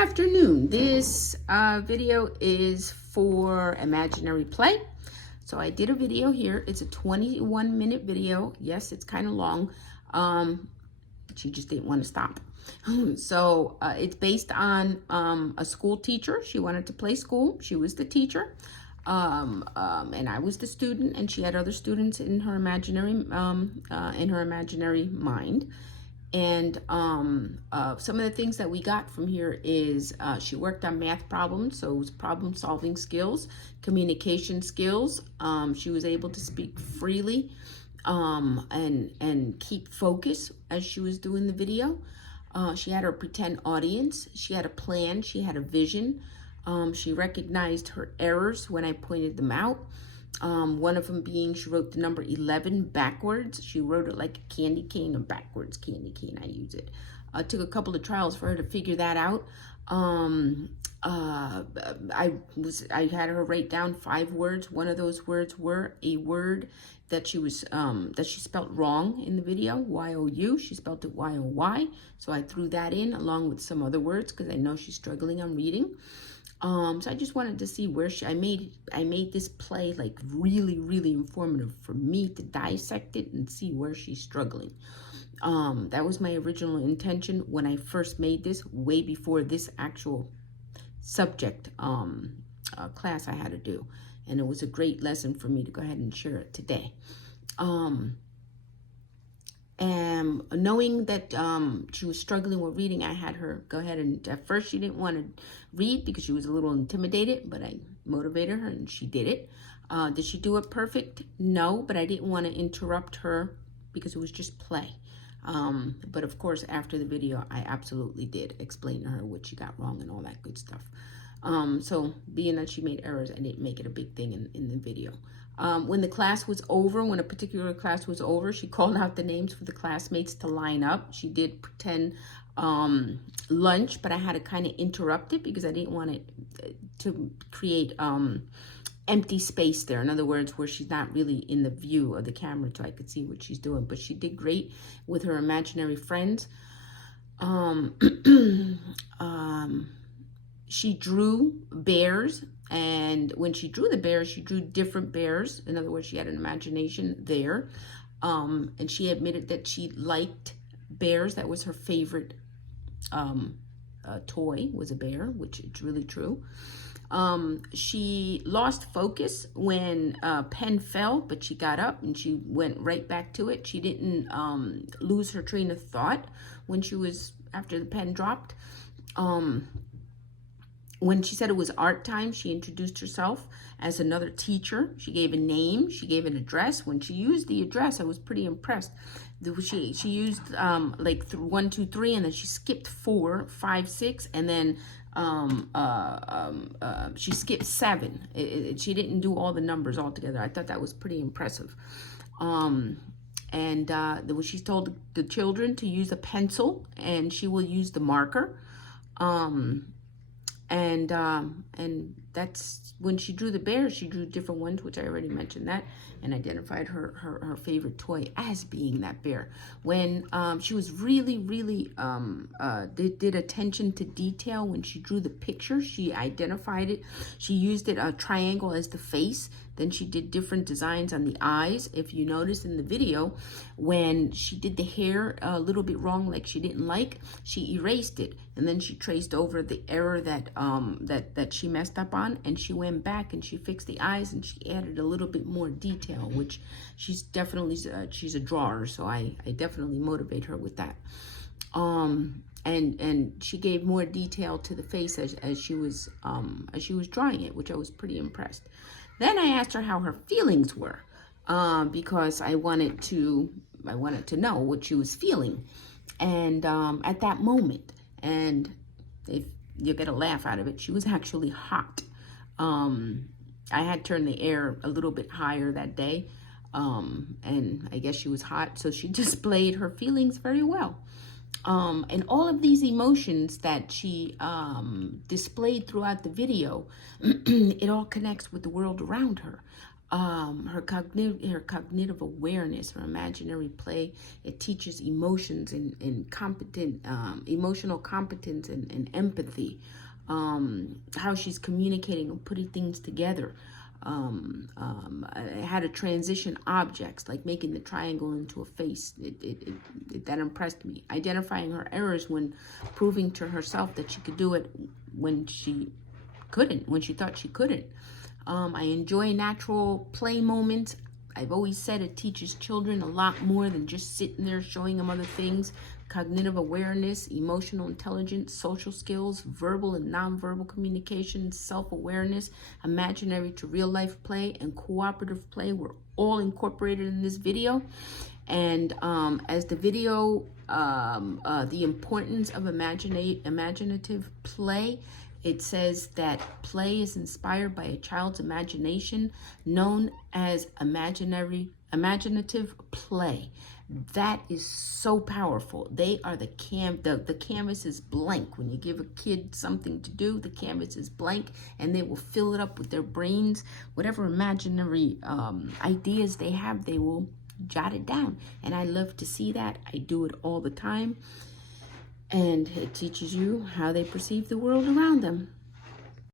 afternoon. This video is for imaginary play. So I did a video here. It's a 21-minute video. Yes, it's kind of long. She just didn't want to stop. So it's based on a school teacher. She wanted to play school. She was the teacher. And I was the student, and she had other students in her imaginary mind. And some of the things that we got from here is she worked on math problems, so it was problem solving skills, communication skills. She was able to speak freely and keep focus as she was doing the video. She had her pretend audience. She had a plan. She had a vision. She recognized her errors when I pointed them out. One of them being she wrote the number 11 backwards. She wrote it like a candy cane, a backwards candy cane. I use it. Took a couple of trials for her to figure that out. I had her write down 5 words. One of those words were a word that she spelled wrong in the video, Y-O-U. She spelled it Y-O-Y. So I threw that in along with some other words because I know she's struggling on reading. So I just wanted to see where I made this play like really informative for me to dissect it and see where she's struggling. That was my original intention when I first made this, way before this actual subject class I had to do. And it was a great lesson for me to go ahead and share it today. And knowing that she was struggling with reading, I had her go ahead and, at first she didn't want to read because she was a little intimidated, but I motivated her and she did it. Did she do it perfect? No, but I didn't want to interrupt her because it was just play. But of course, after the video, I absolutely did explain to her what she got wrong and all that good stuff. So being that she made errors, I didn't make it a big thing in the video. When the class was over, when a particular class was over, she called out the names for the classmates to line up. She did pretend lunch, but I had to kind of interrupt it because I didn't want it to create empty space there. In other words, where she's not really in the view of the camera so I could see what she's doing. But she did great with her imaginary friends. She drew bears, and when she drew the bears, she drew different bears. In other words, she had an imagination there. And she admitted that she liked bears. That was her favorite toy, was a bear, which is really true. She lost focus when a pen fell, but she got up and she went right back to it. She didn't lose her train of thought when she was, after the pen dropped. When she said it was art time, she introduced herself as another teacher. She gave a name. She gave an address. When she used the address, I was pretty impressed. She used like 1, 2, 3, and then she skipped 4, 5, 6, and then she skipped 7. She didn't do all the numbers all together. I thought that was pretty impressive. She's told the children to use a pencil, and she will use the marker. And that's when she drew the bears. She drew different ones, which I already mentioned that, and identified her favorite toy as being that bear. When she was really did attention to detail when she drew the picture, she identified it. She used it a triangle as the face. Then she did different designs on the eyes. If you notice in the video, when she did the hair a little bit wrong, like she didn't like, she erased it. And then she traced over the error that she messed up on, and she went back and she fixed the eyes and she added a little bit more detail, which she's definitely, she's a drawer, so I definitely motivate her with that. And she gave more detail to the face as she was drawing it, which I was pretty impressed. Then I asked her how her feelings were, because I wanted to know what she was feeling, and at that moment. And if you get a laugh out of it, she was actually hot. I had turned the air a little bit higher that day, and I guess she was hot, so she displayed her feelings very well. And all of these emotions that she displayed throughout the video, it all connects with the world around her. Her cognitive awareness, her imaginary play. It teaches emotions and competent emotional competence and empathy. How she's communicating and putting things together. How to transition objects, like making the triangle into a face. That impressed me. Identifying her errors when proving to herself that she could do it when she couldn't, when she thought she couldn't. I enjoy natural play moments. I've always said it teaches children a lot more than just sitting there showing them other things. Cognitive awareness, emotional intelligence, social skills, verbal and nonverbal communication, self-awareness, imaginary to real life play, and cooperative play were all incorporated in this video. And as the video, the importance of imaginative play, it says that play is inspired by a child's imagination, known as imaginative play. That is so powerful. They are the canvas is blank. When you give a kid something to do, the canvas is blank, and they will fill it up with their brains. Whatever imaginary ideas they have, they will jot it down. And I love to see that. I do it all the time. And it teaches you how they perceive the world around them.